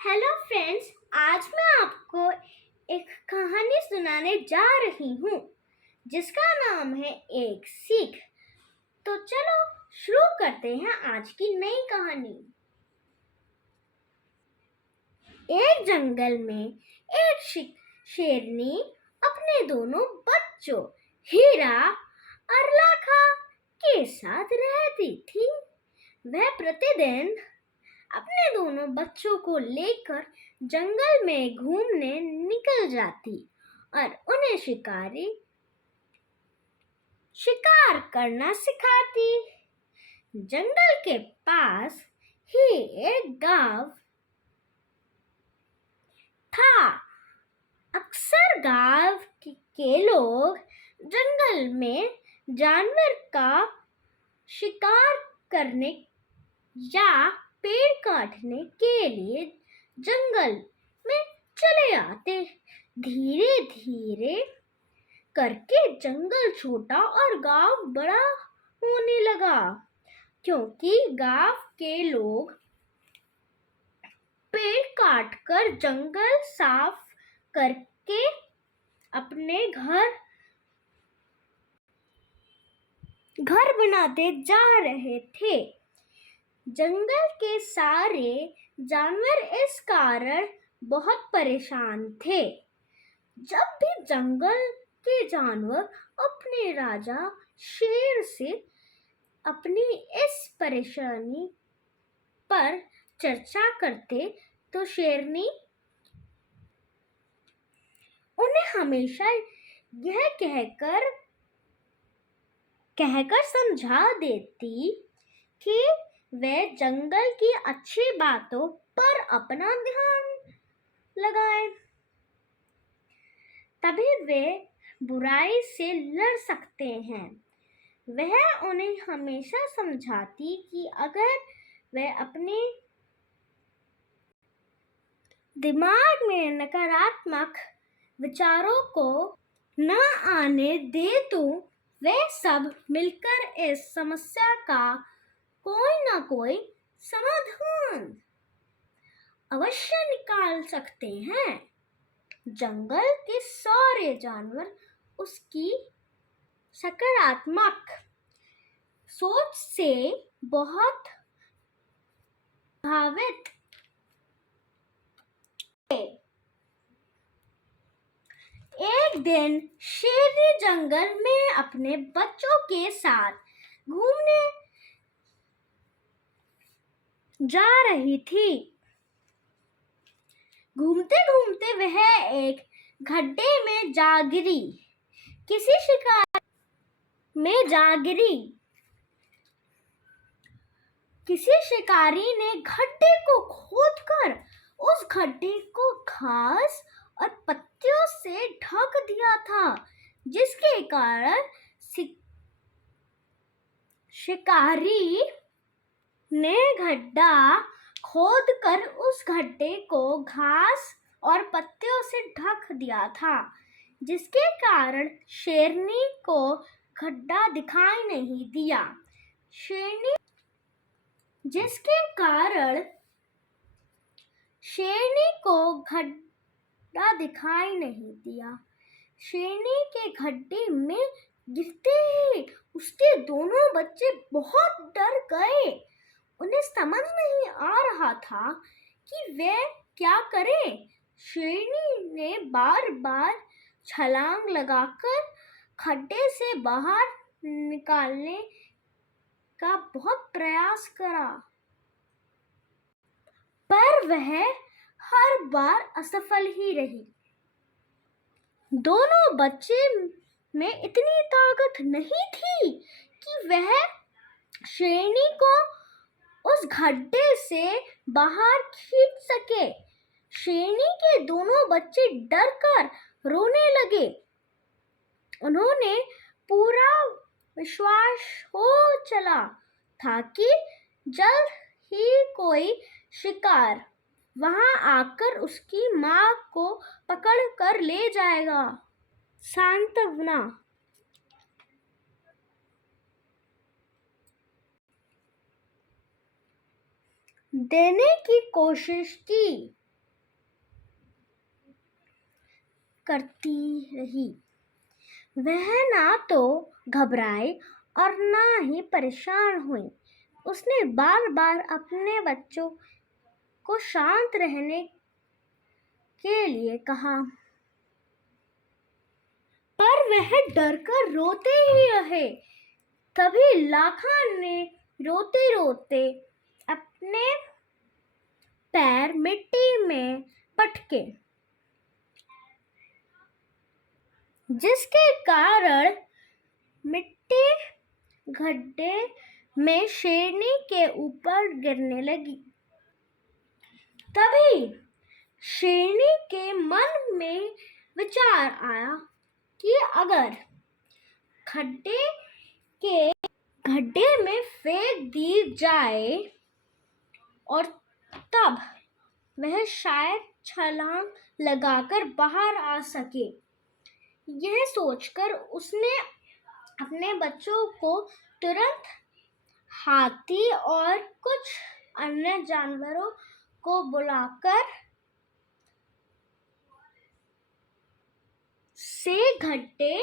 Hello friends, आज मैं आपको एक कहानी सुनाने जा रही हूँ जिसका नाम है एक सीख। तो चलो शुरू करते हैं आज की नई कहानी। एक जंगल में एक शेरनी अपने दोनों बच्चों हीरा और लाखा के साथ रहती थी। वह प्रतिदिन अपने दोनों बच्चों को लेकर जंगल में घूमने निकल जाती और उन्हें शिकार करना सिखाती। जंगल के पास ही एक गांव था। अक्सर गांव के लोग जंगल में जानवर का शिकार करने या पेड़ काटने के लिए जंगल में चले आते। धीरे धीरे करके जंगल छोटा और गांव बड़ा होने लगा, क्योंकि गांव के लोग पेड़ काटकर जंगल साफ करके अपने घर बनाते जा रहे थे। जंगल के सारे जानवर इस कारण बहुत परेशान थे। जब भी जंगल के जानवर अपने राजा शेर से अपनी इस परेशानी पर चर्चा करते तो शेरनी उन्हें हमेशा यह कहकर समझा देती कि वे जंगल की अच्छी बातों पर अपना ध्यान लगाएं, तभी वे बुराई से लड़ सकते हैं। वह उन्हें हमेशा समझाती कि अगर वे अपने दिमाग में नकारात्मक विचारों को न आने दे तो वे सब मिलकर इस समस्या का कोई ना कोई समाधान अवश्य निकाल सकते हैं। जंगल के सारे जानवर उसकी सकारात्मक सोच से बहुत प्रभावित थे। एक दिन शेरनी जंगल में अपने बच्चों के साथ घूमने जा रही थी। घूमते घूमते वह एक गड्ढे में जा गिरी। किसी शिकार में जा गिरी। किसी शिकारी ने गड्ढे को खोदकर उस गड्ढे को घास और पत्तियों से ढक दिया था, जिसके कारण शिकारी ने गड्ढा खोदकर उस गड्ढे को घास और पत्तियों से ढक दिया था, जिसके कारण शेरनी को गड्ढा दिखाई नहीं दिया। जिसके कारण शेरनी को गड्ढा दिखाई नहीं दिया। शेरनी के गड्ढे में गिरते ही उसके दोनों बच्चे बहुत डर गए। उन्हें समझ नहीं आ रहा था कि वे क्या करें। शेरनी ने बार बार छलांग लगाकर गड्ढे से बाहर निकालने का बहुत प्रयास करा, पर वह हर बार असफल ही रही। दोनों बच्चे में इतनी ताकत नहीं थी कि वह शेरनी को उस गड्ढे से बाहर खींच सके। शेरनी के दोनों बच्चे डरकर रोने लगे। उन्होंने पूरा विश्वास हो चला था कि जल्द ही कोई शिकार वहां आकर उसकी मां को पकड़ कर ले जाएगा। सांत्वना देने की कोशिश की। करती रही। वह ना तो घबराई और ना ही परेशान हुई। उसने बार बार अपने बच्चों को शांत रहने के लिए कहा, पर वह डरकर रोते ही रहे। तभी लाखा ने रोते रोते अपने पैर मिट्टी में पटके, जिसके कारण मिट्टी गड्ढे में शेरनी के ऊपर गिरने लगी। तभी शेरनी के मन में विचार आया कि अगर गड्ढे में फेंक दी जाए और तब वह शायद छलांग लगाकर बाहर आ सके। यह सोचकर उसने अपने बच्चों को तुरंत हाथी और कुछ अन्य जानवरों को बुलाकर से गड्ढे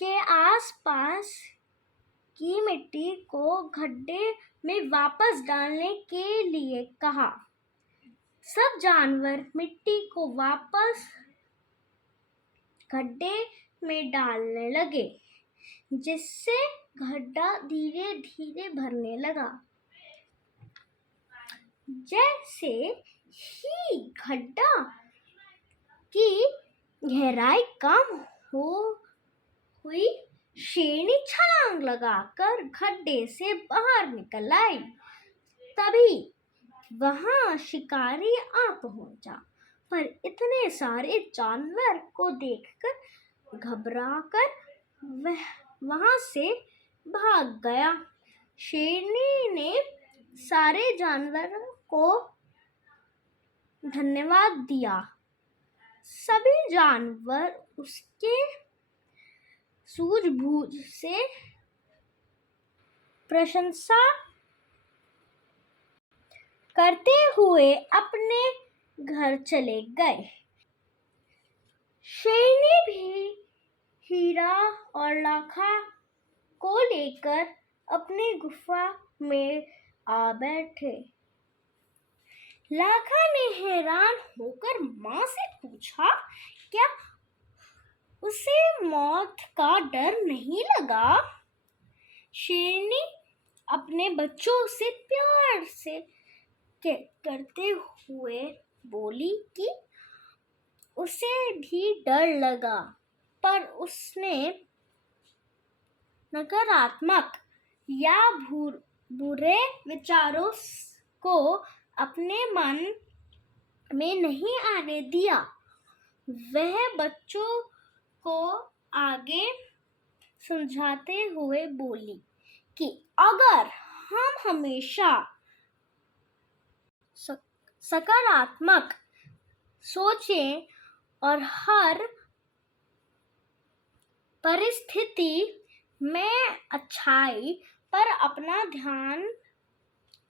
के आसपास की मिट्टी को गड्ढे में वापस डालने के लिए कहा। सब जानवर मिट्टी को वापस गड्ढे में डालने लगे, जिससे गड्ढा धीरे धीरे भरने लगा। जैसे ही गड्ढा की गहराई कम हुई, शेरनी छलांग लगाकर गड्ढे से बाहर निकल आई। तभी वहां शिकारी आ पहुंचा, पर इतने सारे जानवर को देखकर घबराकर वह वहां से भाग गया। शेरनी ने सारे जानवरों को धन्यवाद दिया। सभी जानवर उसके सूझबूझ से प्रशंसा करते हुए अपने घर चले गए। शेरनी भी हीरा और लाखा को लेकर अपनी गुफा में आ बैठे। लाखा ने हैरान होकर माँ से पूछा, क्या उसे मौत का डर नहीं लगा? शेरनी अपने बच्चों से प्यार से करते हुए बोली कि उसे भी डर लगा, पर उसने नकारात्मक या बुरे विचारों को अपने मन में नहीं आने दिया। वह बच्चों को आगे समझाते हुए बोली कि अगर हम हमेशा सकारात्मक सोचें और हर परिस्थिति में अच्छाई पर अपना ध्यान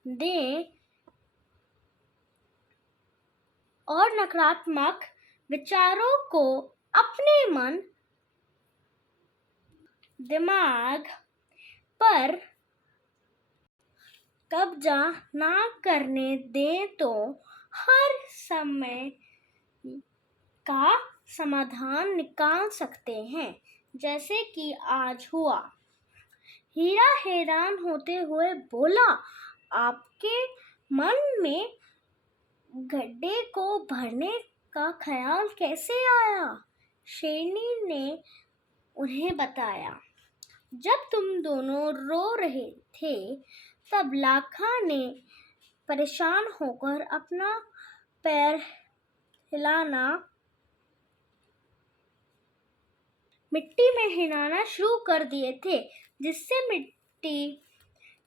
दें और नकारात्मक विचारों को अपने मन दिमाग पर कब्जा ना करने दें, तो हर समय का समाधान निकाल सकते हैं, जैसे कि आज हुआ। हीरा हैरान होते हुए बोला, आपके मन में गड्ढे को भरने का ख्याल कैसे आया? शेरनी ने उन्हें बताया, जब तुम दोनों रो रहे थे तब लाखा ने परेशान होकर अपना पैर हिलाना मिट्टी में हिलाना शुरू कर दिए थे, जिससे मिट्टी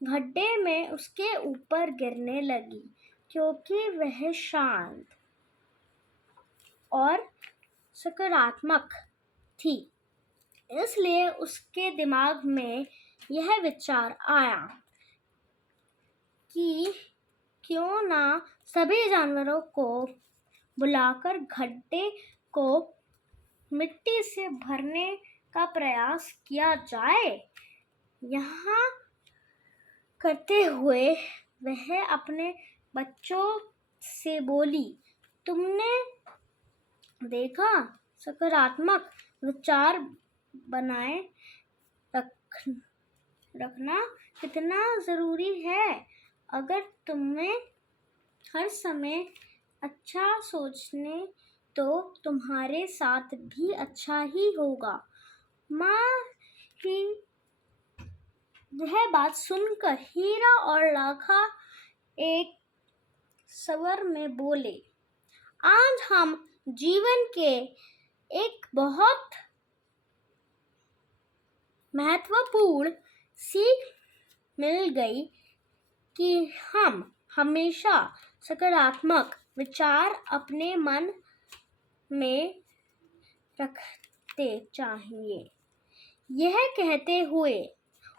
गड्ढे में उसके ऊपर गिरने लगी। क्योंकि वह शांत और सकारात्मक थी, इसलिए उसके दिमाग में यह विचार आया कि क्यों ना सभी जानवरों को बुलाकर गड्ढे को मिट्टी से भरने का प्रयास किया जाए। यहाँ करते हुए वह अपने बच्चों से बोली, तुमने देखा, सकारात्मक विचार बनाए रखना कितना जरूरी है। अगर तुम्हें हर समय अच्छा सोचने तो तुम्हारे साथ भी अच्छा ही होगा। माँ की यह बात सुनकर हीरा और लाखा एक स्वर में बोले, आज हम जीवन के एक बहुत महत्वपूर्ण सीख मिल गई कि हम हमेशा सकारात्मक विचार अपने मन में रखते चाहिए। यह कहते हुए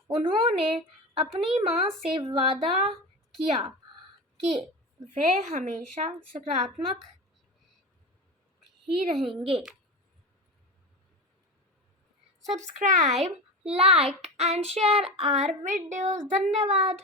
उन्होंने अपनी माँ से वादा किया कि वे हमेशा सकारात्मक ही रहेंगे। Subscribe, like and share our videos. धन्यवाद।